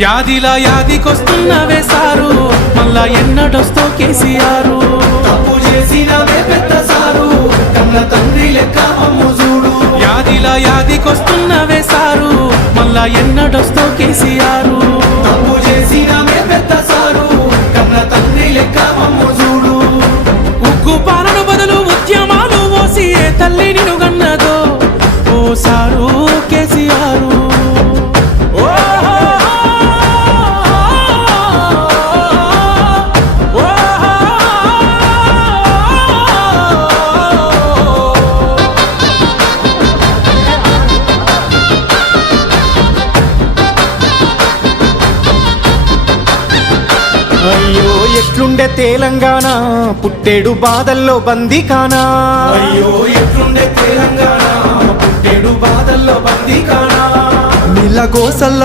యాదిలా యాదికొస్తున్నవే sir, మళ్ళా ఎన్నడొస్తో కేసీఆర్. తప్పు చేసినవే పెద్ద సారు, కన్న తండ్రి లెక్క మమ్ము చూడు. యాదిలా యాదికొస్తున్నవే సారు, మళ్ళా ఎన్నడొస్తో కేసీఆర్. తప్పు చేసినవే పెద్ద సారు, కన్న తండ్రి లెక్క మమ్ము చూడు. ఉగ్గు పాలన బదులు ఉద్యమాలు ఓసి ఏ తల్లి నిన్ను గన్నదో ఓ సారు కేసీఆర్. అయ్యో ఎట్లుండే తెలంగాణ, పుట్టేడు బాధల్లో బందీకానా. అయ్యో ఎట్లుండే తెలంగాణ, పుట్టేడు బాధల్లో బందీకానా. నీళ్ళ గోసల్ల